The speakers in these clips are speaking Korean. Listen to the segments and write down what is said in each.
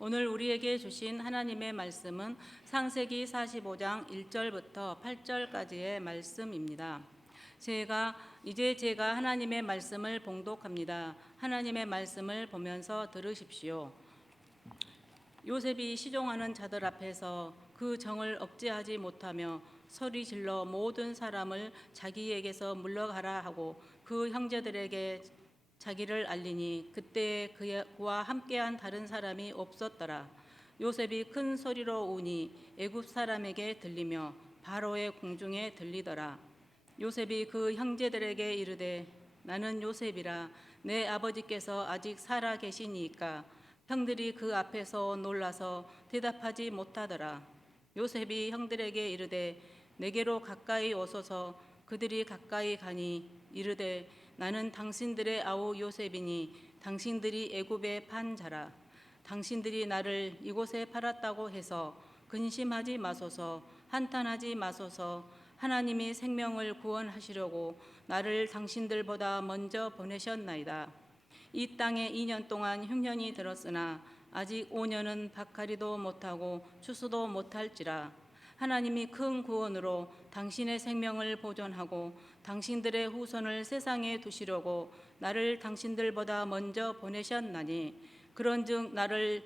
오늘 우리에게 주신 하나님의 말씀은 창세기 45장 1절부터 8절까지의 말씀입니다. 제가 하나님의 말씀을 봉독합니다. 하나님의 말씀을 보면서 들으십시오. 요셉이 시종하는 자들 앞에서 그 정을 억제하지 못하며 소리 질러 모든 사람을 자기에게서 물러가라 하고 그 형제들에게 자기를 알리니 그때에 그와 함께한 다른 사람이 없었더라. 요셉이 큰 소리로 우니 애굽 사람에게 들리며 바로의 궁중에 들리더라. 요셉이 그 형제들에게 이르되 나는 요셉이라. 내 아버지께서 아직 살아 계시니이까. 형들이 그 앞에서 놀라서 대답하지 못하더라. 요셉이 형들에게 이르되 내게로 가까이 오소서. 그들이 가까이 가니 이르되 나는 당신들의 아우 요셉이니 당신들이 애굽에 판 자라. 당신들이 나를 이곳에 팔았다고 해서 근심하지 마소서. 한탄하지 마소서. 하나님이 생명을 구원하시려고 나를 당신들보다 먼저 보내셨나이다. 이 땅에 2년 동안 흉년이 들었으나 아직 5년은 밭갈이도 못하고 추수도 못할지라. 하나님이 큰 구원으로 당신의 생명을 보존하고 당신들의 후손을 세상에 두시려고 나를 당신들보다 먼저 보내셨나니 그런즉 나를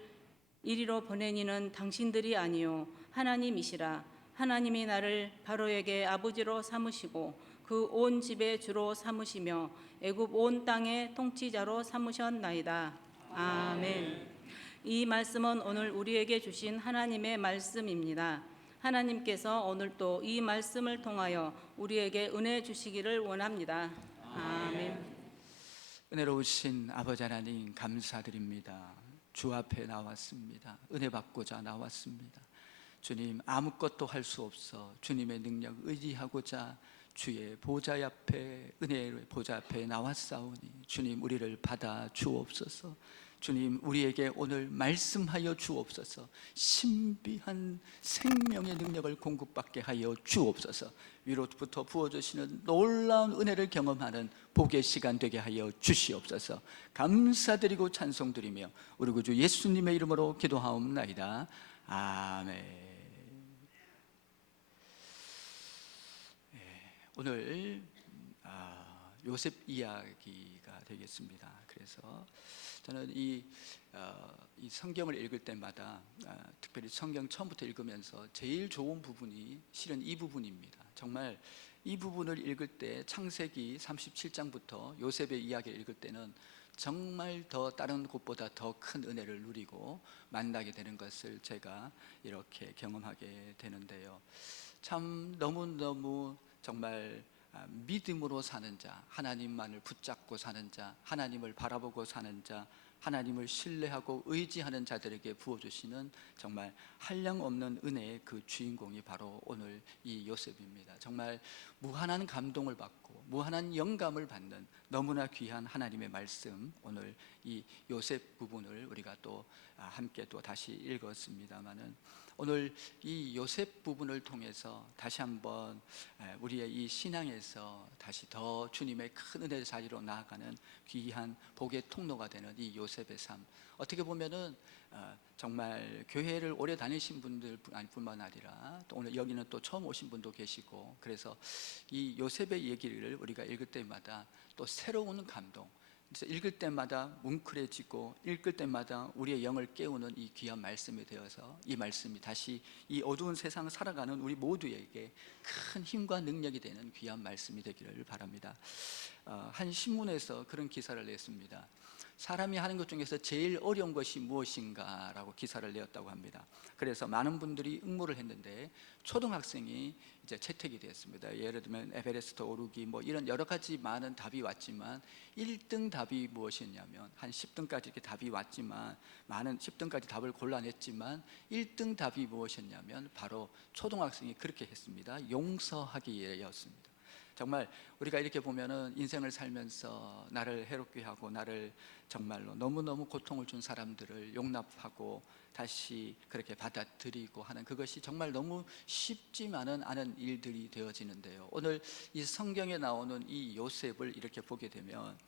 이리로 보내니는 당신들이 아니요 하나님이시라. 하나님이 나를 바로에게 아버지로 삼으시고 그 온 집의 주로 삼으시며 애굽 온 땅의 통치자로 삼으셨나이다. 아멘. 이 말씀은 오늘 우리에게 주신 하나님의 말씀입니다. 하나님께서 오늘 또 이 말씀을 통하여 우리에게 은혜 주시기를 원합니다. 아멘. 은혜로우신 아버지 하나님 감사드립니다. 주 앞에 나왔습니다. 은혜 받고자 나왔습니다. 주님, 아무것도 할 수 없어 주님의 능력 의지하고자 주의 보좌 앞에, 은혜의 보좌 앞에 나왔사오니 주님, 우리를 받아 주옵소서. 주님, 우리에게 오늘 말씀하여 주옵소서. 신비한 생명의 능력을 공급받게 하여 주옵소서. 위로부터 부어주시는 놀라운 은혜를 경험하는 복의 시간 되게 하여 주시옵소서. 감사드리고 찬송드리며 우리 구주 예수님의 이름으로 기도하옵나이다. 아멘. 오늘 요셉 이야기가 되겠습니다. 그래서 저는 이 성경을 읽을 때마다 특별히 성경 처음부터 읽으면서 제일 좋은 부분이 실은 이 부분입니다. 정말 이 부분을 읽을 때 창세기 37장부터 요셉의 이야기를 읽을 때는 정말 더 다른 곳보다 더 큰 은혜를 누리고 만나게 되는 것을 제가 이렇게 경험하게 되는데요. 참 너무너무 정말 믿음으로 사는 자, 하나님만을 붙잡고 사는 자, 하나님을 바라보고 사는 자, 하나님을 신뢰하고 의지하는 자들에게 부어주시는 정말 한량없는 은혜의 그 주인공이 바로 오늘 이 요셉입니다. 정말 무한한 감동을 받고 무한한 영감을 받는 너무나 귀한 하나님의 말씀, 오늘 이 요셉 부분을 우리가 또 함께 또 다시 읽었습니다마는 오늘 이 요셉 부분을 통해서 다시 한번 우리의 이 신앙에서 다시 더 주님의 큰 은혜의 자리로 나아가는 귀한 복의 통로가 되는 이 요셉의 삶, 어떻게 보면은 정말 교회를 오래 다니신 분들 뿐만 아니라 또 오늘 여기는 또 처음 오신 분도 계시고, 그래서 이 요셉의 얘기를 우리가 읽을 때마다 또 새로운 감동, 그래서 읽을 때마다 뭉클해지고 읽을 때마다 우리의 영을 깨우는 이 귀한 말씀이 되어서 이 말씀이 다시 이 어두운 세상 살아가는 우리 모두에게 큰 힘과 능력이 되는 귀한 말씀이 되기를 바랍니다. 한 신문에서 그런 기사를 냈습니다. 사람이 하는 것 중에서 제일 어려운 것이 무엇인가 라고 기사를 내었다고 합니다. 그래서 많은 분들이 응모를 했는데 초등학생이 이제 채택이 되었습니다. 예를 들면 에베레스트 오르기 뭐 이런 여러 가지 많은 답이 왔지만 1등 답이 무엇이었냐면, 한 10등까지 이렇게 답이 왔지만 많은 10등까지 답을 골라냈지만 1등 답이 무엇이었냐면 바로 초등학생이 그렇게 했습니다. 용서하기였습니다. 정말 우리가 이렇게 보면은 인생을 살면서 나를 해롭게 하고 나를 정말로 너무너무 고통을 준 사람들을 용납하고 다시 그렇게 받아들이고 하는 그것이 정말 너무 쉽지만은 않은 일들이 되어지는데요. 오늘 이 성경에 나오는 이 요셉을 이렇게 보게 되면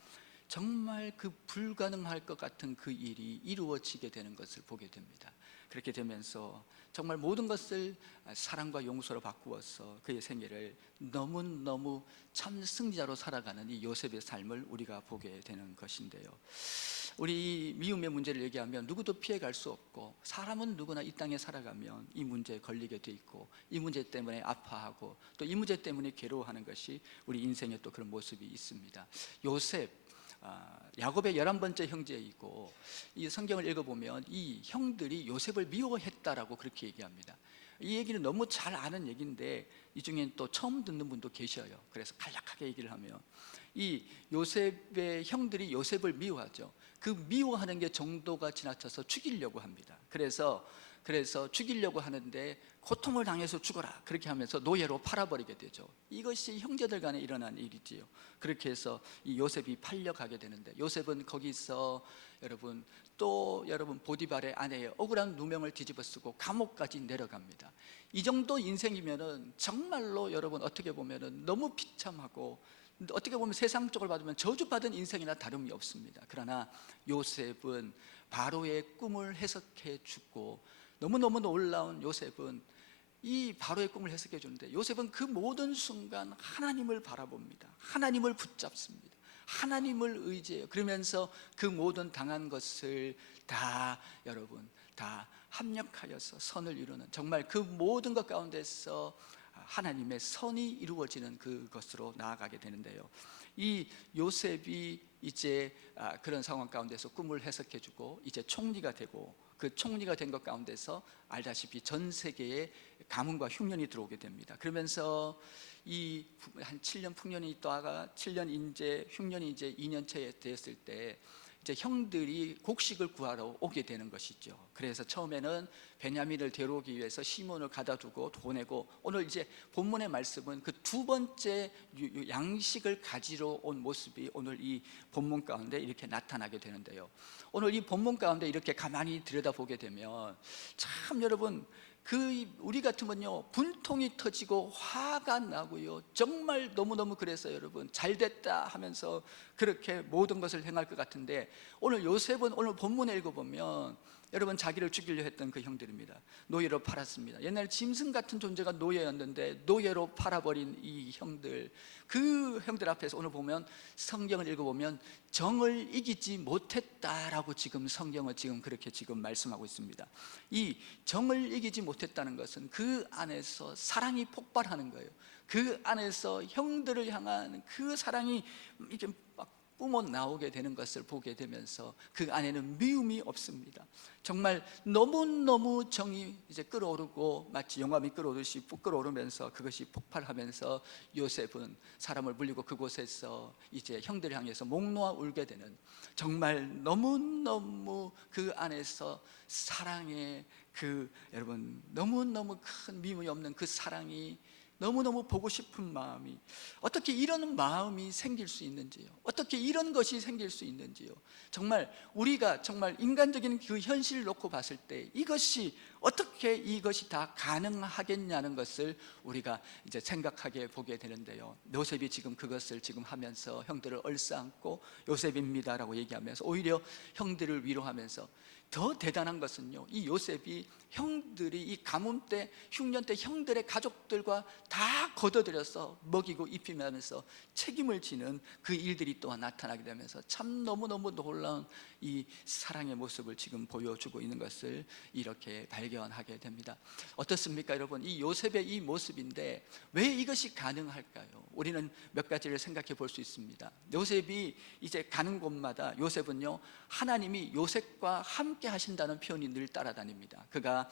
정말 그 불가능할 것 같은 그 일이 이루어지게 되는 것을 보게 됩니다. 그렇게 되면서 정말 모든 것을 사랑과 용서로 바꾸어서 그의 생애를 너무너무 참 승리자로 살아가는 이 요셉의 삶을 우리가 보게 되는 것인데요, 우리 미움의 문제를 얘기하면 누구도 피해갈 수 없고, 사람은 누구나 이 땅에 살아가면 이 문제에 걸리게 돼 있고, 이 문제 때문에 아파하고, 또 이 문제 때문에 괴로워하는 것이 우리 인생의 또 그런 모습이 있습니다. 요셉, 야곱의 11번째 형제이고, 이 성경을 읽어보면 이 형들이 요셉을 미워했다라고 그렇게 얘기합니다. 이 얘기는 너무 잘 아는 얘기인데 이 중엔 또 처음 듣는 분도 계셔요. 그래서 간략하게 얘기를 하면, 이 요셉의 형들이 요셉을 미워하죠. 그 미워하는 게 정도가 지나쳐서 죽이려고 합니다. 그래서 죽이려고 하는데, 고통을 당해서 죽어라 그렇게 하면서 노예로 팔아버리게 되죠. 이것이 형제들 간에 일어난 일이지요. 그렇게 해서 이 요셉이 팔려가게 되는데, 요셉은 거기서 여러분 보디발의 아내의 억울한 누명을 뒤집어쓰고 감옥까지 내려갑니다. 이 정도 인생이면은 정말로 여러분 어떻게 보면은 너무 비참하고, 어떻게 보면 세상적으로 받으면 저주받은 인생이나 다름이 없습니다. 그러나 요셉은 바로의 꿈을 해석해 주고, 너무너무 놀라운 요셉은 이 바로의 꿈을 해석해 주는데, 요셉은 그 모든 순간 하나님을 바라봅니다. 하나님을 붙잡습니다. 하나님을 의지해요. 그러면서 그 모든 당한 것을 다 여러분 다 합력하여서 선을 이루는, 정말 그 모든 것 가운데서 하나님의 선이 이루어지는 그것으로 나아가게 되는데요, 이 요셉이 이제 그런 상황 가운데서 꿈을 해석해주고 이제 총리가 되고, 그 총리가 된 것 가운데서 알다시피 전 세계에 가뭄과 흉년이 들어오게 됩니다. 그러면서 이 한 7년 풍년이 있다가 7년 이제 흉년이 이제 2년째에 됐을 때, 이제 형들이 곡식을 구하러 오게 되는 것이죠. 그래서 처음에는 베냐민을 데려오기 위해서 시몬을 가다 두고 보내고, 오늘 이제 본문의 말씀은 그 두 번째 양식을 가지러 온 모습이 오늘 이 본문 가운데 이렇게 나타나게 되는데요, 오늘 이 본문 가운데 이렇게 가만히 들여다보게 되면 참 여러분, 우리 같으면요 분통이 터지고 화가 나고요, 정말 너무너무 그래서 여러분 잘됐다 하면서 그렇게 모든 것을 행할 것 같은데, 오늘 요셉은 오늘 본문에 읽어보면 여러분 자기를 죽이려 했던 그 형들입니다. 노예로 팔았습니다. 옛날 짐승 같은 존재가 노예였는데 노예로 팔아버린 이 형들, 그 형들 앞에서 오늘 보면 성경을 읽어보면 정을 이기지 못했다라고 지금 성경은 지금 그렇게 지금 말씀하고 있습니다. 이 정을 이기지 못했다는 것은 그 안에서 사랑이 폭발하는 거예요. 그 안에서 형들을 향한 그 사랑이 이렇게 막 뿜어 나오게 되는 것을 보게 되면서 그 안에는 미움이 없습니다. 정말 너무너무 정이 이제 끓어오르고, 마치 용암이 끓어오르듯이 끓어오르면서 그것이 폭발하면서 요셉은 사람을 물리고 그곳에서 이제 형들을 향해서 목 놓아 울게 되는, 정말 너무너무 그 안에서 사랑의 그 여러분 너무너무 큰 미움이 없는 그 사랑이, 너무너무 보고 싶은 마음이, 어떻게 이런 마음이 생길 수 있는지요? 어떻게 이런 것이 생길 수 있는지요? 정말 우리가 정말 인간적인 그 현실을 놓고 봤을 때 이것이 어떻게 이것이 다 가능하겠냐는 것을 우리가 이제 생각하게 보게 되는데요, 요셉이 지금 그것을 지금 하면서 형들을 얼싸안고 요셉입니다라고 얘기하면서 오히려 형들을 위로하면서, 더 대단한 것은요, 이 요셉이 형들이 이 가뭄 때 흉년 때 형들의 가족들과 다 걷어들여서 먹이고 입히면서 책임을 지는 그 일들이 또한 나타나게 되면서 참 너무너무 놀라운 이 사랑의 모습을 지금 보여주고 있는 것을 이렇게 발견하게 됩니다. 어떻습니까 여러분? 이 요셉의 이 모습인데 왜 이것이 가능할까요? 우리는 몇 가지를 생각해 볼 수 있습니다. 요셉이 이제 가는 곳마다 요셉은요 하나님이 요셉과 함께 하신다는 표현이 늘 따라다닙니다. 그가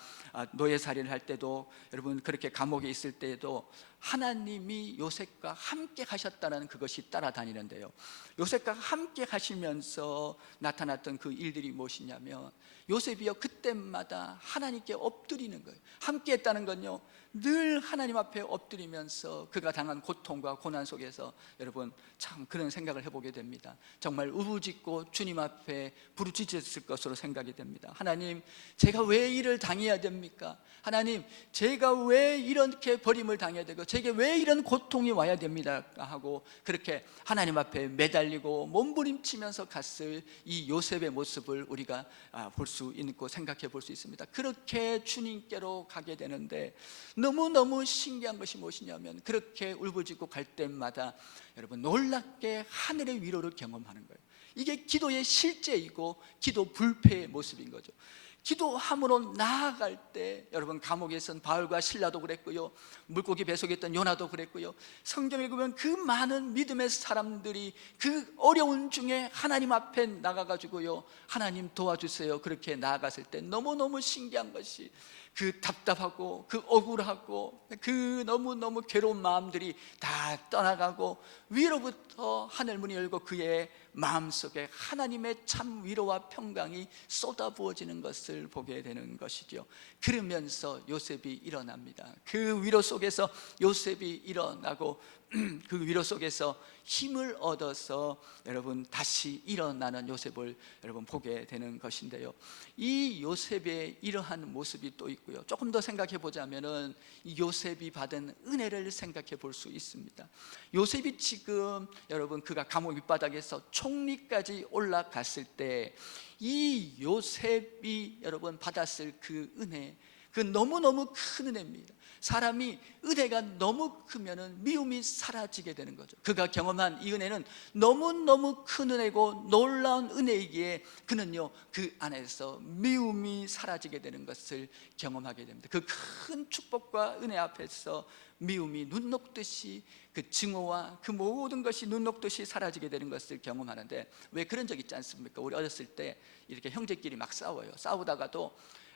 노예살이를 할 때도, 여러분 그렇게 감옥에 있을 때에도 하나님이 요셉과 함께 하셨다는 그것이 따라다니는데요, 요셉과 함께 하시면서 나타났던 그 일들이 무엇이냐면, 요셉이요 그때마다 하나님께 엎드리는 거예요. 함께 했다는 건요 늘 하나님 앞에 엎드리면서 그가 당한 고통과 고난 속에서 여러분 참 그런 생각을 해보게 됩니다. 정말 우부짖고 주님 앞에 부르짖었을 것으로 생각이 됩니다. 하나님, 제가 왜 이를 당해야 됩니까? 하나님, 제가 왜 이렇게 버림을 당해야 되고 제게 왜 이런 고통이 와야 됩니다 하고 그렇게 하나님 앞에 매달리고 몸부림치면서 갔을 이 요셉의 모습을 우리가 볼 수 있고 생각해 볼 수 있습니다. 그렇게 주님께로 가게 되는데 너무너무 신기한 것이 무엇이냐면 그렇게 울부짖고 갈 때마다 여러분 놀랍게 하늘의 위로를 경험하는 거예요. 이게 기도의 실제이고 기도 불패의 모습인 거죠. 기도함으로 나아갈 때 여러분 감옥에 있던 바울과 실라도 그랬고요, 물고기 뱃속에 있던 요나도 그랬고요, 성경을 읽으면 그 많은 믿음의 사람들이 그 어려운 중에 하나님 앞에 나가가지고요, 하나님 도와주세요 그렇게 나아갔을 때 너무너무 신기한 것이 그 답답하고 그 억울하고 그 너무너무 괴로운 마음들이 다 떠나가고 위로부터 하늘 문이 열고 그의 마음속에 하나님의 참 위로와 평강이 쏟아부어지는 것을 보게 되는 것이죠. 그러면서 요셉이 일어납니다. 그 위로 속에서 요셉이 일어나고 그 위로 속에서 힘을 얻어서 여러분 다시 일어나는 요셉을 여러분 보게 되는 것인데요, 이 요셉의 이러한 모습이 또 있고요, 조금 더 생각해 보자면은 이 요셉이 받은 은혜를 생각해 볼 수 있습니다. 요셉이 지금 여러분 그가 감옥 밑바닥에서 총리까지 올라갔을 때 이 요셉이 여러분 받았을 그 은혜, 그 너무너무 큰 은혜입니다. 사람이 은혜가 너무 크면은 미움이 사라지게 되는 거죠. 그가 경험한 이 은혜는 너무너무 큰 은혜고 놀라운 은혜이기에 그는요 그 안에서 미움이 사라지게 되는 것을 경험하게 됩니다. 그 큰 축복과 은혜 앞에서 미움이 눈 녹듯이 그 증오와 그 모든 것이 눈 녹듯이 사라지게 되는 것을 경험하는데, 왜 그런 적 있지 않습니까? 우리 어렸을 때 이렇게 형제끼리 막 싸워요. 싸우다가도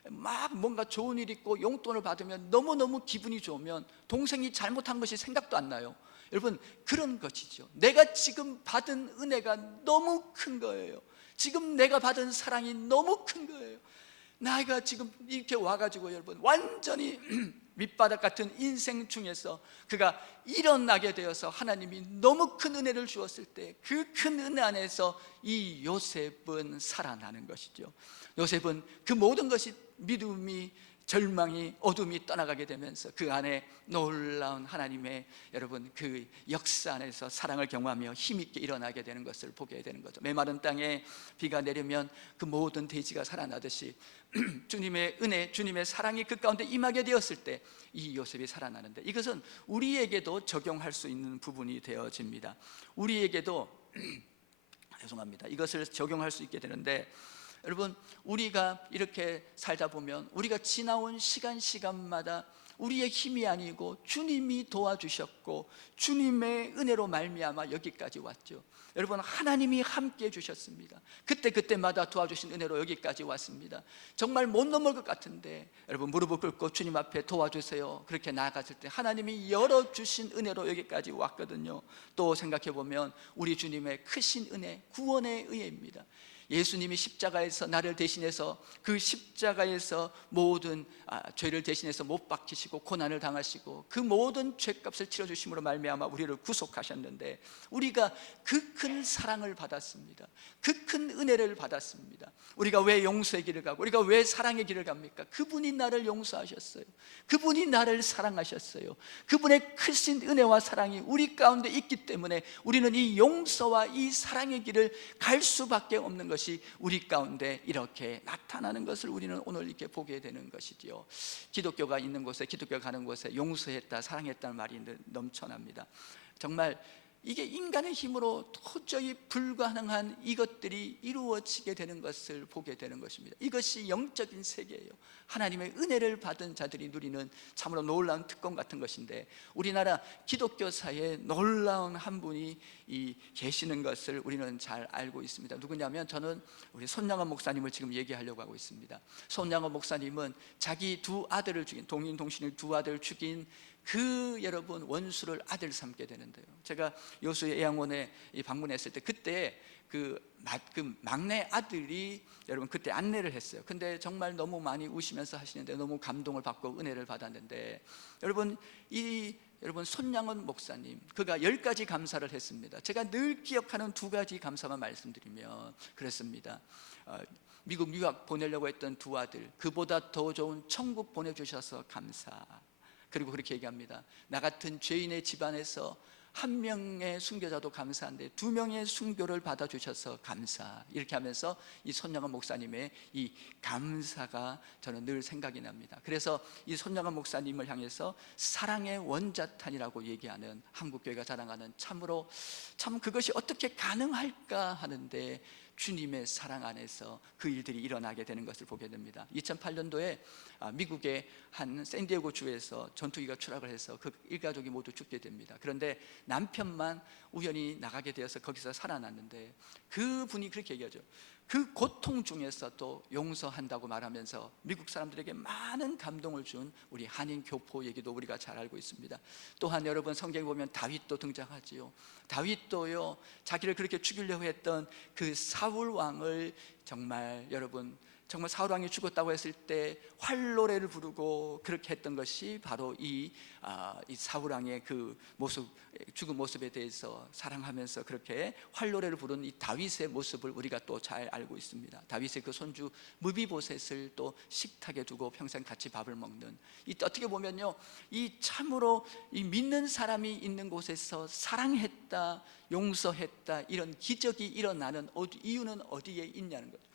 막 뭔가 좋은 일 있고 용돈을 받으면 너무너무 기분이 좋으면 동생이 잘못한 것이 생각도 안 나요. 여러분 그런 것이죠. 내가 지금 받은 은혜가 너무 큰 거예요. 지금 내가 받은 사랑이 너무 큰 거예요. 나이가 지금 이렇게 와가지고 여러분 완전히 밑바닥 같은 인생 중에서 그가 일어나게 되어서 하나님이 너무 큰 은혜를 주었을 때 그 큰 은혜 안에서 이 요셉은 살아나는 것이죠. 요셉은 그 모든 것이 믿음이 절망이 어둠이 떠나가게 되면서 그 안에 놀라운 하나님의 여러분 그 역사 안에서 사랑을 경험하며 힘있게 일어나게 되는 것을 보게 되는 거죠. 메마른 땅에 비가 내리면 그 모든 대지가 살아나듯이 주님의 은혜, 주님의 사랑이 그 가운데 임하게 되었을 때 이 요셉이 살아나는데, 이것은 우리에게도 적용할 수 있는 부분이 되어집니다. 우리에게도 죄송합니다. 이것을 적용할 수 있게 되는데, 여러분 우리가 이렇게 살다 보면 우리가 지나온 시간마다 우리의 힘이 아니고 주님이 도와주셨고 주님의 은혜로 말미암아 여기까지 왔죠. 여러분 하나님이 함께 해주셨습니다. 그때마다 도와주신 은혜로 여기까지 왔습니다. 정말 못 넘을 것 같은데 여러분 무릎을 꿇고 주님 앞에 도와주세요 그렇게 나아갔을 때 하나님이 열어주신 은혜로 여기까지 왔거든요. 또 생각해보면 우리 주님의 크신 은혜, 구원의 은혜입니다. 예수님이 십자가에서 나를 대신해서 그 십자가에서 모든 죄를 대신해서 못 박히시고 고난을 당하시고 그 모든 죄값을 치러주심으로 말미암아 우리를 구속하셨는데, 우리가 그 큰 사랑을 받았습니다. 그 큰 은혜를 받았습니다. 우리가 왜 용서의 길을 가고 우리가 왜 사랑의 길을 갑니까? 그분이 나를 용서하셨어요. 그분이 나를 사랑하셨어요. 그분의 크신 은혜와 사랑이 우리 가운데 있기 때문에 우리는 이 용서와 이 사랑의 길을 갈 수밖에 없는 것이 우리 가운데 이렇게 나타나는 것을 우리는 오늘 이렇게 보게 되는 것이지요. 기독교가 있는 곳에, 기독교가 가는 곳에 용서했다, 사랑했다는 말이 넘쳐납니다. 정말 이게 인간의 힘으로 도저히 불가능한 이것들이 이루어지게 되는 것을 보게 되는 것입니다. 이것이 영적인 세계예요. 하나님의 은혜를 받은 자들이 누리는 참으로 놀라운 특권 같은 것인데, 우리나라 기독교사에 놀라운 한 분이 계시는 것을 우리는 잘 알고 있습니다. 누구냐면 저는 우리 손양원 목사님을 지금 얘기하려고 하고 있습니다. 손양원 목사님은 자기 두 아들을 죽인, 동인동신의 두 아들을 죽인 그 여러분 원수를 아들 삼게 되는데요. 제가 여수의 애양원에 방문했을 때 그때 그 막내 아들이 여러분 그때 안내를 했어요. 근데 정말 너무 많이 우시면서 하시는데 너무 감동을 받고 은혜를 받았는데, 여러분 손양원 목사님, 그가 10가지 감사를 했습니다. 제가 늘 기억하는 2가지 감사만 말씀드리면 그렇습니다. 미국 유학 보내려고 했던 2 아들, 그보다 더 좋은 천국 보내주셔서 감사. 그리고 그렇게 얘기합니다. 나 같은 죄인의 집안에서 1명의 순교자도 감사한데 2명의 순교를 받아주셔서 감사. 이렇게 하면서 이 손양원 목사님의 이 감사가 저는 늘 생각이 납니다. 그래서 이 손양원 목사님을 향해서 사랑의 원자탄이라고 얘기하는 한국교회가 자랑하는, 참으로 참 그것이 어떻게 가능할까 하는데 주님의 사랑 안에서 그 일들이 일어나게 되는 것을 보게 됩니다. 2008년도에 미국의 한 샌디에고 주에서 전투기가 추락을 해서 그 일가족이 모두 죽게 됩니다. 그런데 남편만 우연히 나가게 되어서 거기서 살아났는데, 그분이 그렇게 얘기하죠. 그 고통 중에서도 용서한다고 말하면서 미국 사람들에게 많은 감동을 준 우리 한인 교포 얘기도 우리가 잘 알고 있습니다. 또한 여러분 성경에 보면 다윗도 등장하지요. 다윗도요, 자기를 그렇게 죽이려고 했던 그 사울 왕을 정말 정말 사울 왕이 죽었다고 했을 때 활노래를 부르고 그렇게 했던 것이 바로 이 사울 왕의 그 모습, 죽은 모습에 대해서 사랑하면서 그렇게 활노래를 부른 이 다윗의 모습을 우리가 또 잘 알고 있습니다. 다윗의 그 손주 무비보셋을 또 식탁에 두고 평생 같이 밥을 먹는, 이 어떻게 보면요, 이 참으로 이 믿는 사람이 있는 곳에서 사랑했다, 용서했다, 이런 기적이 일어나는 이유는 어디에 있냐는 거죠.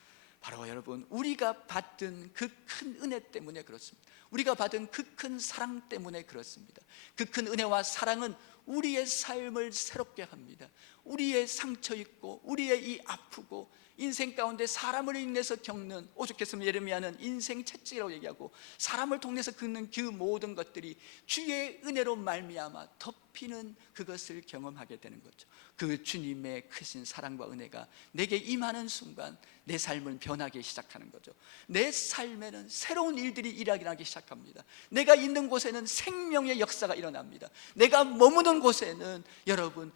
바로 여러분, 우리가 받은 그 큰 은혜 때문에 그렇습니다. 우리가 받은 그 큰 사랑 때문에 그렇습니다. 그 큰 은혜와 사랑은 우리의 삶을 새롭게 합니다. 우리의 상처 있고 우리의 이 아프고 인생 가운데 사람을 인해서 겪는, 오죽했으면 예레미야는 인생 채찍이라고 얘기하고, 사람을 통해서 겪는 그 모든 것들이 주의 은혜로 말미암아 덮이는 그것을 경험하게 되는 거죠. 그 주님의 크신 사랑과 은혜가 내게 임하는 순간 내 삶은 변하기 시작하는 거죠. 내 삶에는 새로운 일들이 일어나기 시작합니다. 내가 있는 곳에는 생명의 역사가 일어납니다. 내가 머무는 곳에는 여러분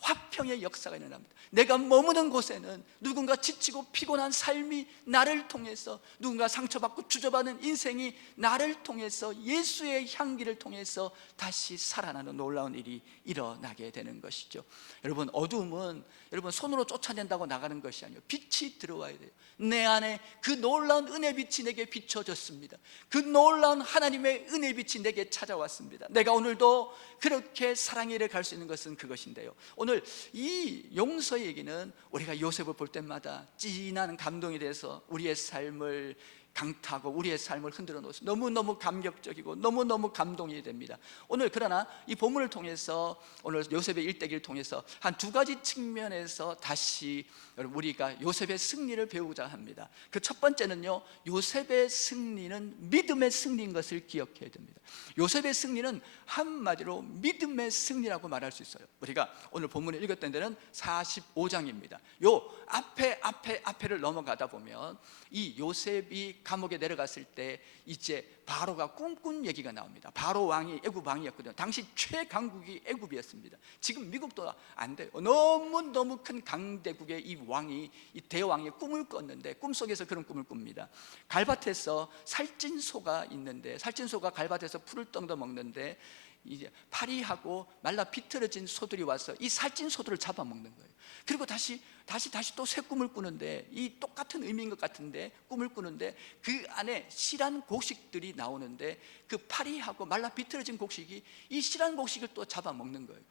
화평의 역사가 일어납니다. 내가 머무는 곳에는 누군가 지치고 피곤한 삶이 나를 통해서, 누군가 상처받고 주저받는 인생이 나를 통해서 예수의 향기를 통해서 다시 살아나는 놀라운 일이 일어나게 되는 것이죠. 여러분, 어두움은 여러분 손으로 쫓아낸다고 나가는 것이 아니에요. 빛이 들어와야 돼요. 내 안에 그 놀라운 은혜 빛이 내게 비춰졌습니다. 그 놀라운 하나님의 은혜 빛이 내게 찾아왔습니다. 내가 오늘도 그렇게 사랑의 일을 갈 수 있는 것은 그것인데요, 오늘 이 용서의 얘기는 우리가 요셉을 볼 때마다 진한 감동이 돼서 우리의 삶을 강타하고 우리의 삶을 흔들어 놓아서 너무너무 감격적이고 너무너무 감동이 됩니다. 오늘 그러나 이 본문을 통해서, 오늘 요셉의 일대기를 통해서 한 2가지 측면에서 다시 우리가 요셉의 승리를 배우자 합니다. 그 첫 번째는요, 요셉의 승리는 믿음의 승리인 것을 기억해야 됩니다. 요셉의 승리는 한마디로 믿음의 승리라고 말할 수 있어요. 우리가 오늘 본문을 읽었던 데는 45장입니다. 요 앞에를 넘어가다 보면 이 요셉이 감옥에 내려갔을 때 이제 바로가 꿈꾼 얘기가 나옵니다. 바로 왕이 애굽 왕이었거든요. 당시 최강국이 애굽이었습니다. 지금 미국도 안 돼요. 너무너무 큰 강대국의 이 왕이, 이 대왕이 꿈을 꿨는데, 꿈속에서 그런 꿈을 꿉니다. 갈밭에서 살찐 소가 있는데, 살찐 소가 갈밭에서 풀을 떠 먹는데 이제 파리하고 말라 비틀어진 소들이 와서 이 살찐 소들을 잡아먹는 거예요. 그리고 다시 또 새 꿈을 꾸는데, 이 똑같은 의미인 것 같은데 꿈을 꾸는데 그 안에 실한 곡식들이 나오는데, 그 파리하고 말라 비틀어진 곡식이 이 실한 곡식을 또 잡아먹는 거예요.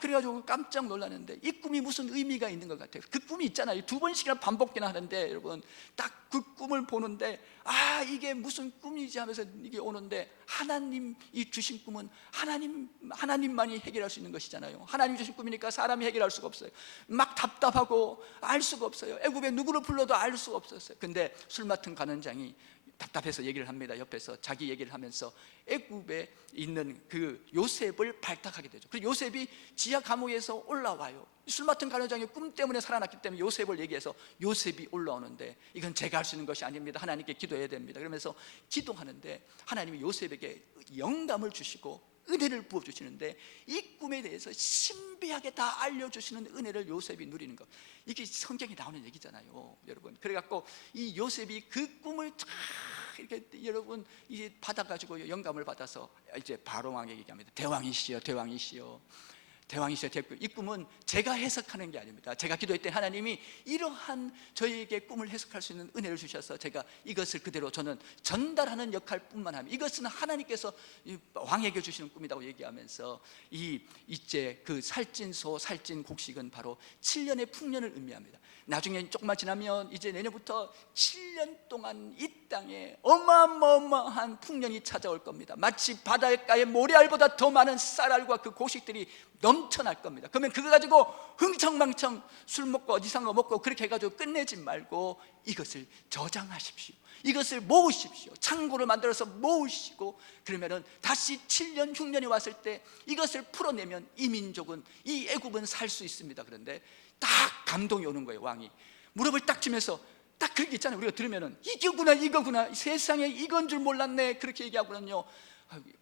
그래가지고 깜짝 놀랐는데, 이 꿈이 무슨 의미가 있는 것 같아요. 그 꿈이 있잖아요. 2번씩이나 반복이나 하는데, 여러분 딱 그 꿈을 보는데 이게 무슨 꿈이지 하면서 이게 오는데, 하나님이 주신 꿈은 하나님만이 해결할 수 있는 것이잖아요. 하나님이 주신 꿈이니까 사람이 해결할 수가 없어요. 막 답답하고 알 수가 없어요. 애굽에 누구를 불러도 알 수가 없었어요. 근데 술 맡은 간원장이 답답해서 얘기를 합니다. 옆에서 자기 얘기를 하면서 애굽에 있는 그 요셉을 발탁하게 되죠. 그래서 요셉이 지하 감옥에서 올라와요. 술 맡은 간원장이 꿈 때문에 살아났기 때문에 요셉을 얘기해서 요셉이 올라오는데, 이건 제가 할 수 있는 것이 아닙니다. 하나님께 기도해야 됩니다. 그러면서 기도하는데 하나님이 요셉에게 영감을 주시고 은혜를 부어주시는데 이 꿈에 대해서 신비하게 다 알려주시는 은혜를 요셉이 누리는 것, 이게 성경에 나오는 얘기잖아요, 여러분. 그래갖고 이 요셉이 그 꿈을 쫙 이렇게 여러분 이제 받아가지고 영감을 받아서 이제 바로 왕에게 얘기합니다. 대왕이시여, 대왕이시여, 대왕이시여. 이 꿈은 제가 해석하는 게 아닙니다. 제가 기도했을 때 하나님이 이러한 저에게 꿈을 해석할 수 있는 은혜를 주셔서 제가 이것을 그대로 저는 전달하는 역할뿐만 아니라 이것은 하나님께서 왕에게 주시는 꿈이라고 얘기하면서 이제 그 살찐소 살찐 곡식은 바로 7년의 풍년을 의미합니다. 나중에 조금만 지나면 이제 내년부터 7년 동안 이 땅에 어마어마한 풍년이 찾아올 겁니다. 마치 바닷가의 모래알보다 더 많은 쌀알과 그 곡식들이 넘쳐날 겁니다. 그러면 그거 가지고 흥청망청 술 먹고 이상한 거 먹고 그렇게 해가지고 끝내지 말고 이것을 저장하십시오. 이것을 모으십시오. 창고를 만들어서 모으시고, 그러면은 다시 7년 흉년이 왔을 때 이것을 풀어내면 이 민족은, 이 애굽은 살 수 있습니다. 그런데 딱 감동이 오는 거예요. 왕이 무릎을 딱 치면서 딱 그렇게 있잖아요. 우리가 들으면은 이거구나, 이거구나, 세상에 이건 줄 몰랐네, 그렇게 얘기하거든요.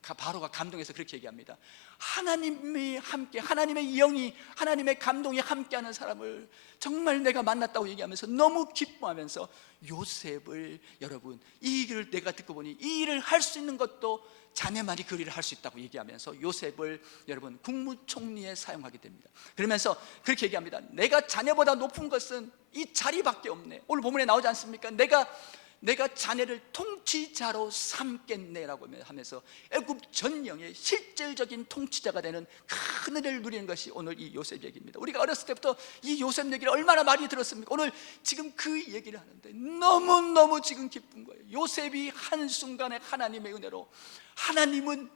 바로가 감동해서 그렇게 얘기합니다. 하나님이 함께, 하나님의 영이, 하나님의 감동이 함께하는 사람을 정말 내가 만났다고 얘기하면서 너무 기뻐하면서 요셉을, 여러분 이 일을 내가 듣고 보니 이 일을 할 수 있는 것도 자네만이 그 일을 할 수 있다고 얘기하면서 요셉을 여러분 국무총리에 사용하게 됩니다. 그러면서 그렇게 얘기합니다. 내가 자네보다 높은 것은 이 자리밖에 없네. 오늘 본문에 나오지 않습니까? 내가 자네를 통치자로 삼겠네라고 하면서 애굽 전령의 실질적인 통치자가 되는 큰 은혜를 누리는 것이 오늘 이 요셉 얘기입니다. 우리가 어렸을 때부터 이 요셉 얘기를 얼마나 많이 들었습니까? 오늘 지금 그 얘기를 하는데 너무너무 지금 기쁜 거예요. 요셉이 한순간에 하나님의 은혜로, 하나님은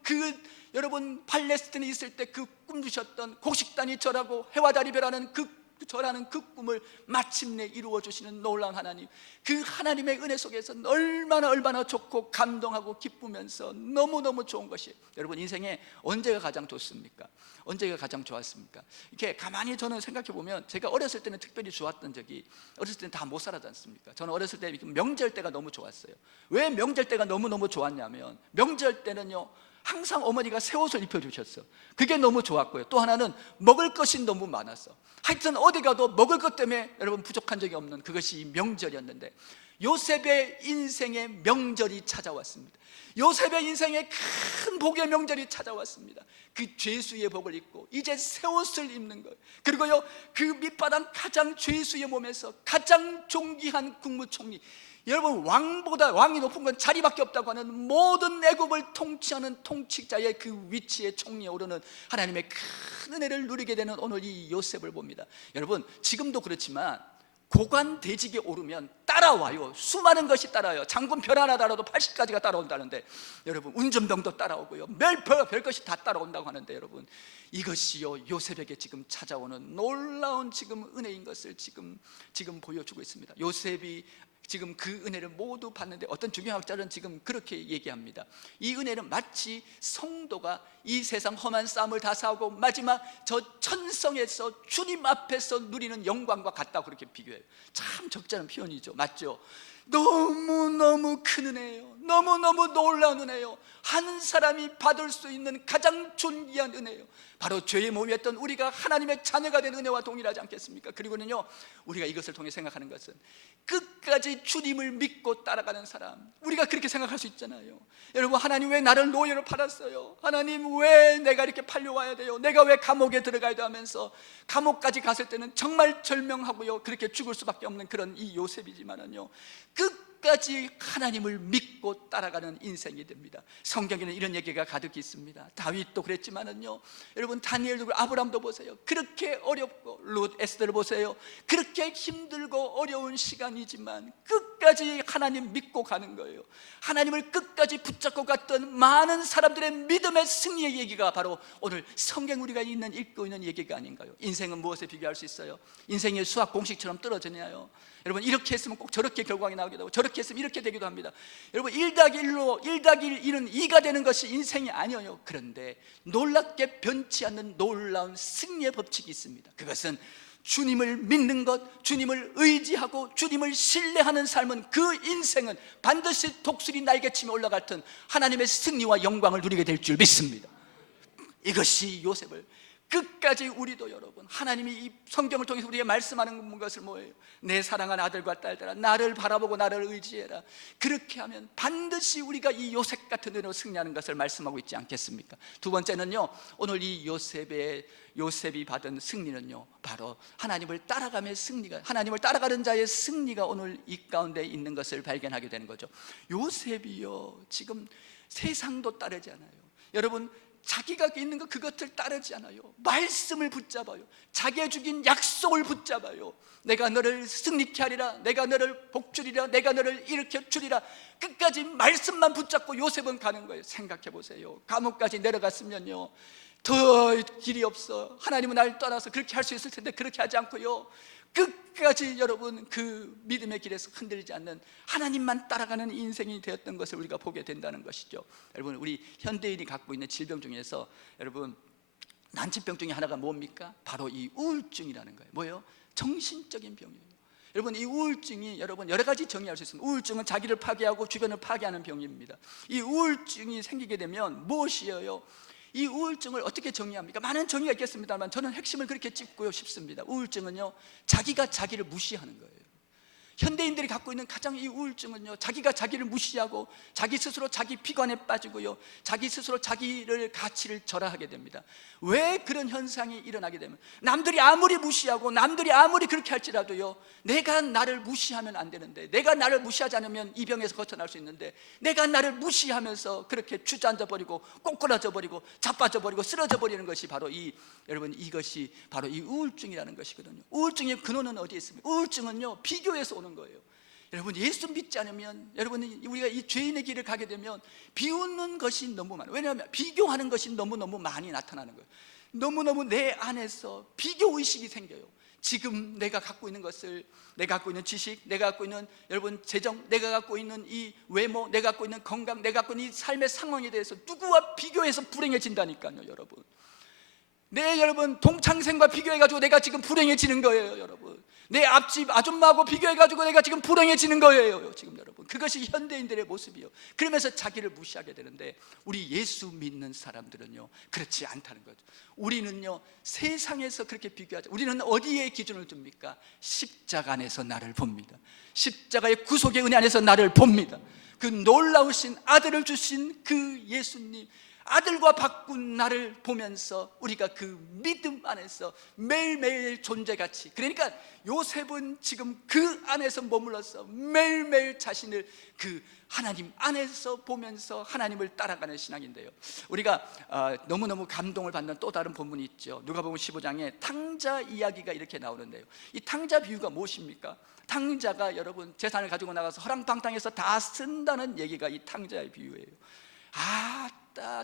여러분 팔레스틴에 있을 때 그 꿈 주셨던 곡식단이 절하고 해와 달이 별하는 저라는 그 꿈을 마침내 이루어 주시는 놀라운 하나님, 그 하나님의 은혜 속에서 얼마나 좋고 감동하고 기쁘면서 너무너무 좋은 것이, 여러분 인생에 언제가 가장 좋습니까? 언제가 가장 좋았습니까? 이렇게 가만히 저는 생각해 보면 제가 어렸을 때는 특별히 좋았던 적이, 어렸을 때는 다 못 살았지 않습니까? 저는 어렸을 때 명절 때가 너무 좋았어요. 왜 명절 때가 너무너무 좋았냐면, 명절 때는요 항상 어머니가 새 옷을 입혀주셨어. 그게 너무 좋았고요. 또 하나는 먹을 것이 너무 많았어. 하여튼 어디 가도 먹을 것 때문에 여러분 부족한 적이 없는 그것이 명절이었는데, 요셉의 인생에 명절이 찾아왔습니다. 요셉의 인생에 큰 복의 명절이 찾아왔습니다. 그 죄수의 복을 입고 이제 새 옷을 입는 거예요. 그리고요 그 밑바닥 가장 죄수의 몸에서 가장 존귀한 국무총리, 여러분 왕이 높은 건 자리밖에 없다고 하는 모든 애굽을 통치하는 통치자의 그 위치에 총리에 오르는 하나님의 큰 은혜를 누리게 되는 오늘 이 요셉을 봅니다. 여러분 지금도 그렇지만 고관 대직에 오르면 따라와요. 수많은 것이 따라와요. 장군 별 하나 달아도 80가지가 따라온다는데, 여러분 운전병도 따라오고요, 별 것이 다 따라온다고 하는데, 여러분 이것이요 요셉에게 지금 찾아오는 놀라운 지금 은혜인 것을 지금 보여주고 있습니다. 요셉이 지금 그 은혜를 모두 받는데, 어떤 중요학자는 지금 그렇게 얘기합니다. 이 은혜는 마치 성도가 이 세상 험한 싸움을 다 싸우고 마지막 저 천성에서 주님 앞에서 누리는 영광과 같다고 그렇게 비교해요. 참 적절한 표현이죠. 맞죠? 너무너무 큰 은혜예요. 너무너무 놀라운 은혜예요. 한 사람이 받을 수 있는 가장 존귀한 은혜예요. 바로 죄의 몸이었던 우리가 하나님의 자녀가 된 은혜와 동일하지 않겠습니까? 그리고는요 우리가 이것을 통해 생각하는 것은 끝까지 주님을 믿고 따라가는 사람, 우리가 그렇게 생각할 수 있잖아요. 여러분 하나님 왜 나를 노예로 팔았어요? 하나님 왜 내가 이렇게 팔려와야 돼요? 내가 왜 감옥에 들어가야 돼? 하면서 감옥까지 갔을 때는 정말 절명하고요 그렇게 죽을 수밖에 없는 그런 이 요셉이지만은요 끝까지 하나님을 믿고 따라가는 인생이 됩니다. 성경에는 이런 얘기가 가득히 있습니다. 다윗도 그랬지만은요, 여러분 다니엘도 아브람도 보세요. 그렇게 어렵고, 룻 에스더를 보세요. 그렇게 힘들고 어려운 시간이지만 끝까지 하나님 믿고 가는 거예요. 하나님을 끝까지 붙잡고 갔던 많은 사람들의 믿음의 승리의 얘기가 바로 오늘 성경 우리가 읽고 있는 얘기가 아닌가요? 인생은 무엇에 비교할 수 있어요? 인생이 수학 공식처럼 떨어지냐요? 여러분 이렇게 했으면 꼭 저렇게 결과가 나오기도 하고, 저렇게 했으면 이렇게 되기도 합니다. 여러분 1+1로 1+1은 2가 되는 것이 인생이 아니에요. 그런데 놀랍게 변치 않는 놀라운 승리의 법칙이 있습니다. 그것은 주님을 믿는 것, 주님을 의지하고 주님을 신뢰하는 삶은, 그 인생은 반드시 독수리 날개치며 올라갈 듯 하나님의 승리와 영광을 누리게 될 줄 믿습니다. 이것이 요셉을 끝까지 우리도 여러분, 하나님이 이 성경을 통해서 우리에게 말씀하는 것을 뭐예요? 내 사랑하는 아들과 딸들아, 나를 바라보고 나를 의지해라. 그렇게 하면 반드시 우리가 이 요셉 같은 은혜로 승리하는 것을 말씀하고 있지 않겠습니까? 두 번째는요, 오늘 이 요셉이 받은 승리는요, 바로 하나님을 따라가며 승리가, 하나님을 따라가는 자의 승리가 오늘 이 가운데 있는 것을 발견하게 되는 거죠. 요셉이요, 지금 세상도 따르지 않아요. 여러분, 자기가 있는 것 그것을 따르지 않아요. 말씀을 붙잡아요. 자기가 주긴 약속을 붙잡아요. 내가 너를 승리케 하리라, 내가 너를 복주리라, 내가 너를 일으켜 주리라. 끝까지 말씀만 붙잡고 요셉은 가는 거예요. 생각해 보세요. 감옥까지 내려갔으면요, 더 길이 없어. 하나님은 나를 떠나서 그렇게 할 수 있을 텐데 그렇게 하지 않고요, 끝까지 여러분 그 믿음의 길에서 흔들리지 않는 하나님만 따라가는 인생이 되었던 것을 우리가 보게 된다는 것이죠. 여러분, 우리 현대인이 갖고 있는 질병 중에서 여러분 난치병 중에 하나가 뭡니까? 바로 이 우울증이라는 거예요. 뭐예요? 정신적인 병이에요. 여러분, 이 우울증이 여러분 여러 가지 정의할 수 있습니다. 우울증은 자기를 파괴하고 주변을 파괴하는 병입니다. 이 우울증이 생기게 되면 무엇이에요? 이 우울증을 어떻게 정의합니까? 많은 정의가 있겠습니다만 저는 핵심을 그렇게 짚고 싶습니다. 우울증은요, 자기가 자기를 무시하는 거예요. 현대인들이 갖고 있는 가장 이 우울증은요, 자기가 자기를 무시하고 자기 스스로 자기 비관에 빠지고요, 자기 스스로 자기를 가치를 절하하게 됩니다. 왜 그런 현상이 일어나게 되면, 남들이 아무리 무시하고 남들이 아무리 그렇게 할지라도요, 내가 나를 무시하면 안 되는데, 내가 나를 무시하지 않으면 이 병에서 벗어날 수 있는데, 내가 나를 무시하면서 그렇게 주저앉아 버리고 꼬꾸라져 버리고 자빠져 버리고 쓰러져 버리는 것이 바로 여러분, 이것이 바로 이 우울증이라는 것이거든요. 우울증의 근원은 어디에 있습니까? 우울증은요, 비교에서 오는 거예요. 여러분, 예수 믿지 않으면, 여러분, 우리가 이 죄인의 길을 가게 되면 비웃는 것이 너무 많아요. 왜냐하면 비교하는 것이 너무너무 많이 나타나는 거예요. 너무너무 내 안에서 비교의식이 생겨요. 지금 내가 갖고 있는 것을, 내가 갖고 있는 지식, 내가 갖고 있는 여러분 재정, 내가 갖고 있는 이 외모, 내가 갖고 있는 건강, 내가 갖고 있는 이 삶의 상황에 대해서 누구와 비교해서 불행해진다니까요. 여러분, 여러분 동창생과 비교해가지고 내가 지금 불행해지는 거예요. 여러분, 내 앞집 아줌마하고 비교해가지고 내가 지금 불행해지는 거예요. 지금 여러분, 그것이 현대인들의 모습이요. 그러면서 자기를 무시하게 되는데, 우리 예수 믿는 사람들은요, 그렇지 않다는 거죠. 우리는요, 세상에서 그렇게 비교하죠. 우리는 어디에 기준을 둡니까? 십자가 안에서 나를 봅니다. 십자가의 구속의 은혜 안에서 나를 봅니다. 그 놀라우신 아들을 주신 그 예수님, 아들과 바꾼 나를 보면서 우리가 그 믿음 안에서 매일매일 존재가치, 그러니까 요셉은 지금 그 안에서 머물러서 매일매일 자신을 그 하나님 안에서 보면서 하나님을 따라가는 신앙인데요, 우리가 너무너무 감동을 받는 또 다른 본문이 있죠. 누가복음 15장에 탕자 이야기가 이렇게 나오는데요, 이 탕자 비유가 무엇입니까? 탕자가 여러분 재산을 가지고 나가서 허랑방탕해서 다 쓴다는 얘기가 이 탕자의 비유예요.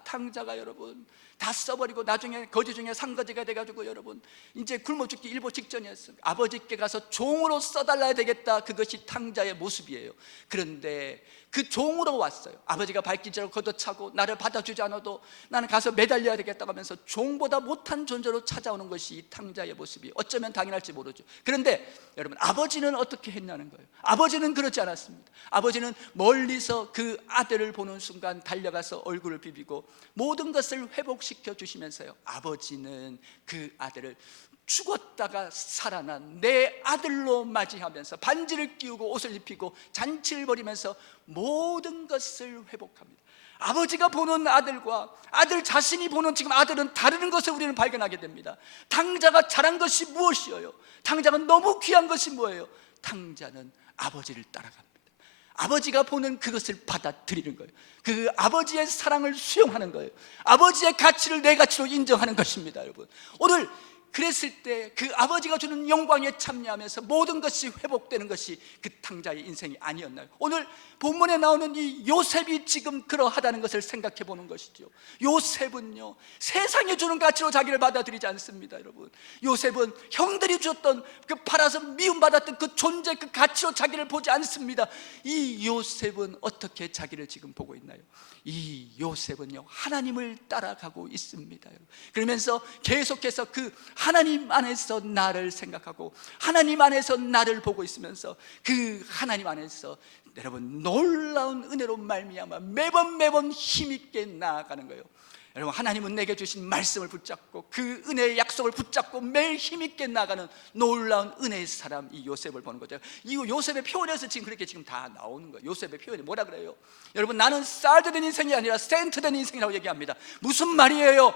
탕자가 여러분 다 써버리고 나중에 거지 중에 상거지가 돼가지고 여러분 이제 굶어 죽기 일보 직전이었어요. 아버지께 가서 종으로 써달라야 되겠다, 그것이 탕자의 모습이에요. 그런데 그 종으로 왔어요. 아버지가 발길질을 걷어차고 나를 받아주지 않아도 나는 가서 매달려야 되겠다고 하면서 종보다 못한 존재로 찾아오는 것이 이 탕자의 모습이에요. 어쩌면 당연할지 모르죠. 그런데 여러분, 아버지는 어떻게 했냐는 거예요. 아버지는 그렇지 않았습니다. 아버지는 멀리서 그 아들을 보는 순간 달려가서 얼굴을 비비고 모든 것을 회복시켜 주시면서요, 아버지는 그 아들을 죽었다가 살아난 내 아들로 맞이하면서 반지를 끼우고 옷을 입히고 잔치를 벌이면서 모든 것을 회복합니다. 아버지가 보는 아들과 아들 자신이 보는 지금 아들은 다른 것을 우리는 발견하게 됩니다. 탕자가 잘한 것이 무엇이에요? 탕자가 너무 귀한 것이 뭐예요? 탕자는 아버지를 따라갑니다. 아버지가 보는 그것을 받아들이는 거예요. 그 아버지의 사랑을 수용하는 거예요. 아버지의 가치를 내 가치로 인정하는 것입니다. 여러분, 오늘 그랬을 때 그 아버지가 주는 영광에 참여하면서 모든 것이 회복되는 것이 그 탕자의 인생이 아니었나요? 오늘 본문에 나오는 이 요셉이 지금 그러하다는 것을 생각해 보는 것이죠. 요셉은요, 세상이 주는 가치로 자기를 받아들이지 않습니다. 여러분, 요셉은 형들이 줬던 그 팔아서 미움받았던 그 존재, 그 가치로 자기를 보지 않습니다. 이 요셉은 어떻게 자기를 지금 보고 있나요? 이 요셉은요, 하나님을 따라가고 있습니다. 그러면서 계속해서 그 하나님 안에서 나를 생각하고 하나님 안에서 나를 보고 있으면서 그 하나님 안에서 여러분 놀라운 은혜로 말미암아 매번 힘있게 나아가는 거예요. 여러분, 하나님은 내게 주신 말씀을 붙잡고 그 은혜의 약속을 붙잡고 매일 힘있게 나가는 놀라운 은혜의 사람, 이 요셉을 보는 거죠. 이 요셉의 표현에서 지금 그렇게 지금 다 나오는 거예요. 요셉의 표현이 뭐라 그래요? 여러분, 나는 쌀드된 인생이 아니라 센트된 인생이라고 얘기합니다. 무슨 말이에요?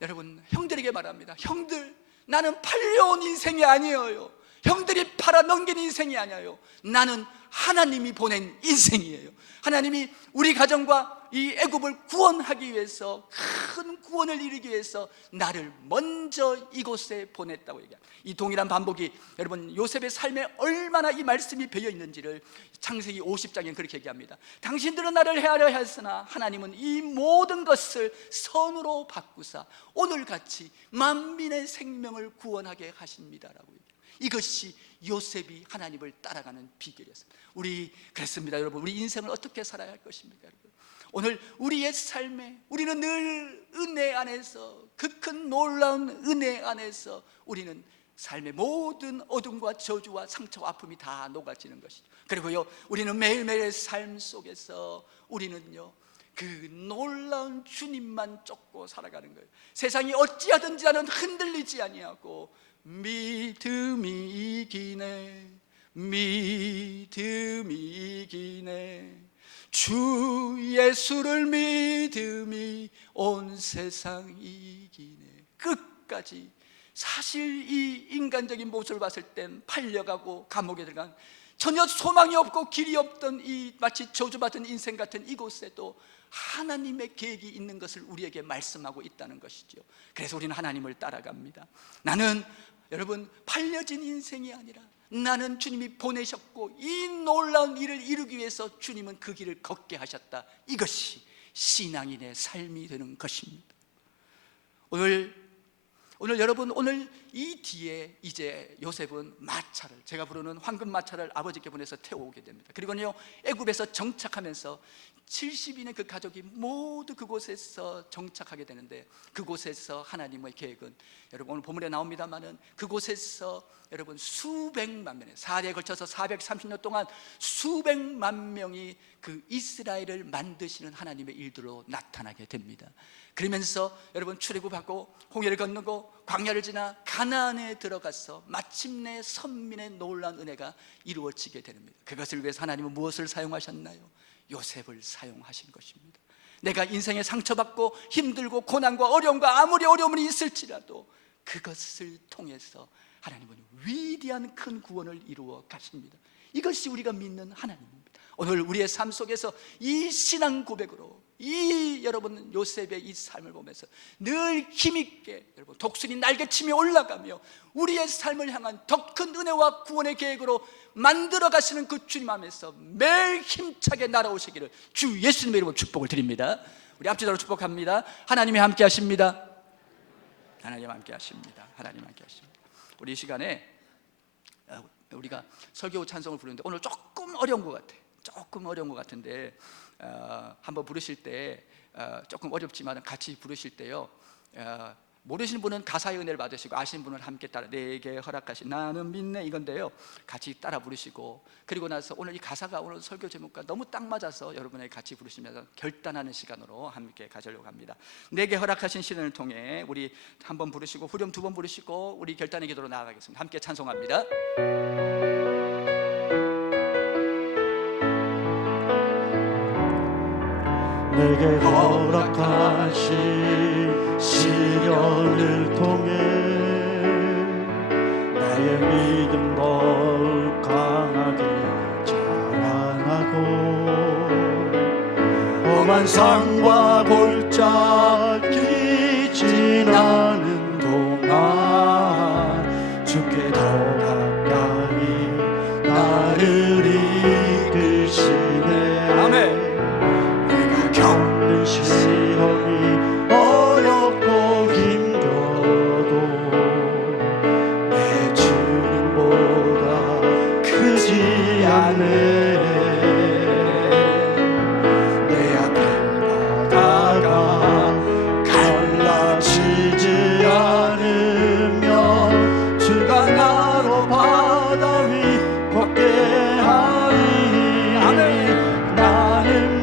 여러분, 형들에게 말합니다. 형들, 나는 팔려온 인생이 아니에요. 형들이 팔아넘긴 인생이 아니에요. 나는 하나님이 보낸 인생이에요. 하나님이 우리 가정과 이 애굽을 구원하기 위해서, 큰 구원을 이루기 위해서 나를 먼저 이곳에 보냈다고 얘기합니다. 이 동일한 반복이 여러분 요셉의 삶에 얼마나 이 말씀이 배어 있는지를 창세기 50장에 그렇게 얘기합니다. 당신들은 나를 해하려 했으나 하나님은 이 모든 것을 선으로 바꾸사 오늘같이 만민의 생명을 구원하게 하십니다라고 얘기합니다. 이것이 요셉이 하나님을 따라가는 비결이었습니다. 우리 그랬습니다. 여러분, 우리 인생을 어떻게 살아야 할 것입니까? 여러분, 오늘 우리의 삶에 우리는 늘 은혜 안에서, 그 큰 놀라운 은혜 안에서 우리는 삶의 모든 어둠과 저주와 상처와 아픔이 다 녹아지는 것이죠. 그리고요, 우리는 매일매일의 삶 속에서 우리는요 그 놀라운 주님만 쫓고 살아가는 거예요. 세상이 어찌하든지 나는 흔들리지 아니하고 믿음이 이기네, 믿음이 이기네, 주 예수를 믿음이 온 세상 이기네. 끝까지 사실 이 인간적인 모습을 봤을 땐 팔려가고 감옥에 들어간 전혀 소망이 없고 길이 없던 이 마치 저주받은 인생 같은 이곳에도 하나님의 계획이 있는 것을 우리에게 말씀하고 있다는 것이죠. 그래서 우리는 하나님을 따라갑니다. 나는 여러분 팔려진 인생이 아니라 나는 주님이 보내셨고 이 놀라운 일을 이루기 위해서 주님은 그 길을 걷게 하셨다. 이것이 신앙인의 삶이 되는 것입니다. 오늘 여러분, 오늘 이 뒤에 이제 요셉은 마차를, 제가 부르는 황금 마차를 아버지께 보내서 태워오게 됩니다. 그리고요 애굽에서 정착하면서 70인의 그 가족이 모두 그곳에서 정착하게 되는데, 그곳에서 하나님의 계획은 여러분 오늘 본문에 나옵니다만은 그곳에서 여러분 수백만 명의 4대에 걸쳐서 430년 동안 수백만 명이 그 이스라엘을 만드시는 하나님의 일들로 나타나게 됩니다. 그러면서 여러분 출애굽하고 홍해를 건너고 광야를 지나 가나안에 들어가서 마침내 선민의 놀라운 은혜가 이루어지게 됩니다. 그것을 위해서 하나님은 무엇을 사용하셨나요? 요셉을 사용하신 것입니다. 내가 인생에 상처받고 힘들고 고난과 어려움과 아무리 어려움이 있을지라도 그것을 통해서 하나님은 위대한 큰 구원을 이루어 가십니다. 이것이 우리가 믿는 하나님입니다. 오늘 우리의 삶 속에서 이 신앙 고백으로 이 여러분 요셉의 이 삶을 보면서 늘 힘있게 여러분 독수리 날개치며 올라가며 우리의 삶을 향한 더 큰 은혜와 구원의 계획으로 만들어 가시는 그 주님 안에서 매일 힘차게 날아오시기를 주 예수님의 이름으로 축복을 드립니다. 우리 앞뒤로 축복합니다. 하나님이 함께 하십니다. 하나님 함께 하십니다. 하나님 함께 하십니다. 우리 이 시간에 우리가 설교 찬송을 부르는데 오늘 조금 어려운 것 같아요. 조금 어려운 것 같은데 한번 부르실 때 조금 어렵지만 같이 부르실 때요 모르시는 분은 가사의 은혜를 받으시고 아시는 분은 함께 따라 내게 허락하신 나는 믿네 이건데요 같이 따라 부르시고, 그리고 나서 오늘 이 가사가 오늘 설교 제목과 너무 딱 맞아서 여러분에게 같이 부르시면서 결단하는 시간으로 함께 가지려고 합니다. 내게 허락하신 시간을 통해 우리 한번 부르시고 후렴 2번 부르시고 우리 결단의 기도로 나아가겠습니다. 함께 찬송합니다. 내게 허락하신 시련을 통해 나의 믿음 더욱 강하게 자라나고 험한 상과 골짜기 지나는 동안 주께 더 가까이 나를 이끄시네. 아멘. 겪는 시험이 어렵고 힘겨도 내 주님보다 크지 않네. 내 앞에 바다가 갈라지지 않으면 주가 나로 바다 위 걷게 하리. 아멘. 나는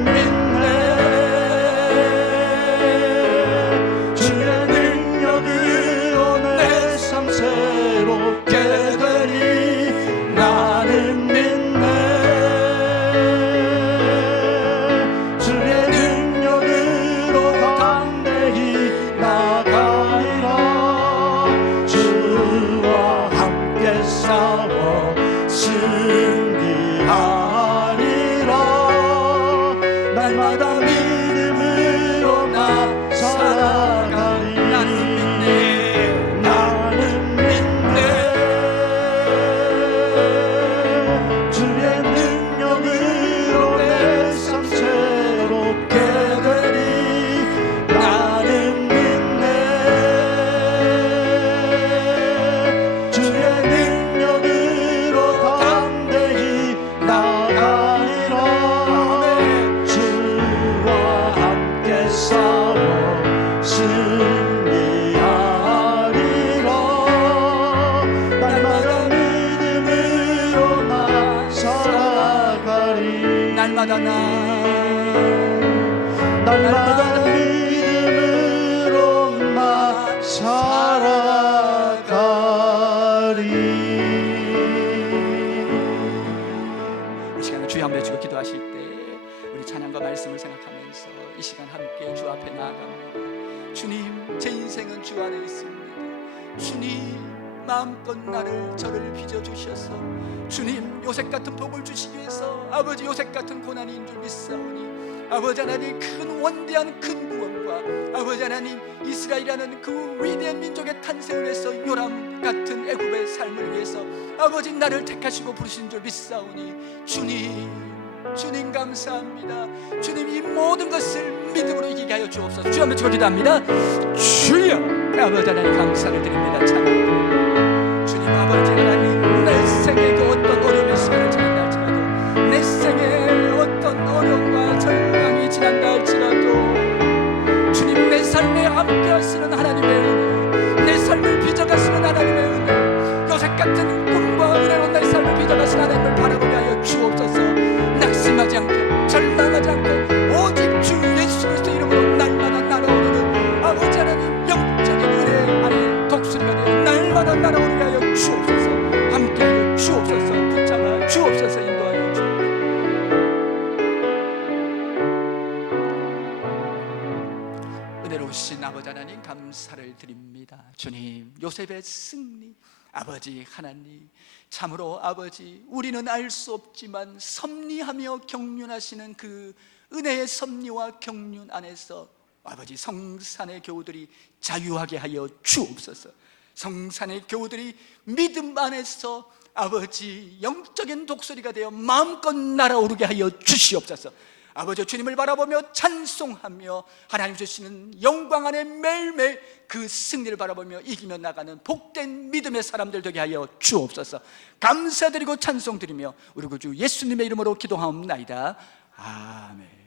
가리라. 날마다 믿음으로 나 살아가리. 나는 믿네. 주의 능력으로 내 삶 새롭게 되리. 나는 믿네. 주의 능력으로 담대히 나가리라. 주와 함께 싸워 승리하리라. 날마다 믿음으로 나 살아가리. 날마다 날마다 믿음으로 나 살아가리. 이 시간에 주여 한번 외치고 기도하실 때 우리 찬양과 말씀을 생각하면서 이 시간 함께 주 앞에 나아갑니다. 주님, 제 인생은 주 안에 있습니다. 주님, 마음껏 저를 빚어주셔서 주님, 요셉 같은 복을 주시기 위해서 아버지, 요셉 같은 고난인 줄 믿사오니 아버지 하나님, 큰 원대한 큰 구원과 아버지 하나님, 이스라엘이라는 그 위대한 민족의 탄생을 위해서 요람 같은 애굽의 삶을 위해서 아버지 나를 택하시고 부르신 줄 믿사오니 주님 감사합니다. 주님, 이 모든 것을 믿음으로 이기게 하여 주옵소서. 주여 한번 기도합니다. 주여, 아버지 하나님 감사를 드립니다. 찬양드립니다. 주님, 아버지 하나님, 내 생의 그 어떤 어려움의 시간을 지난다 할지라도, 내 생의 어떤 어려움과 절망이 지난다 할지라도 주님, 내 삶에 함께 하시는 하나님의 은혜, 내 삶을 빚어가시는 하나님의 은혜, 요셉 같은 꿈과 은혜로 내 삶을 빚어가시는 하나님을 바라보게 하여 주옵소서. 낙심하지 않고 절망하지 않고 오직 주 예수 그리스도 이름으로 날마다 날아오르는 아버지 하나님 영적인 은혜 안에 독수리가 되어 날마다 날아오르게 하여 주옵소서. 함께하여 주옵소서. 붙잡아 주옵소서. 인도하여 주옵소서. 은혜로우신 아버지 하나님 감사를 드립니다. 주님, 요셉의 승리, 아버지 하나님, 참으로 아버지, 우리는 알 수 없지만 섭리하며 경륜하시는 그 은혜의 섭리와 경륜 안에서 아버지, 성산의 교우들이 자유하게 하여 주옵소서. 성산의 교우들이 믿음 안에서 아버지 영적인 독수리가 되어 마음껏 날아오르게 하여 주시옵소서. 아버지, 주님을 바라보며 찬송하며 하나님 주시는 영광 안에 매일매일 그 승리를 바라보며 이기며 나가는 복된 믿음의 사람들 되게 하여 주옵소서. 감사드리고 찬송드리며 우리 구주 예수님의 이름으로 기도하옵나이다. 아멘.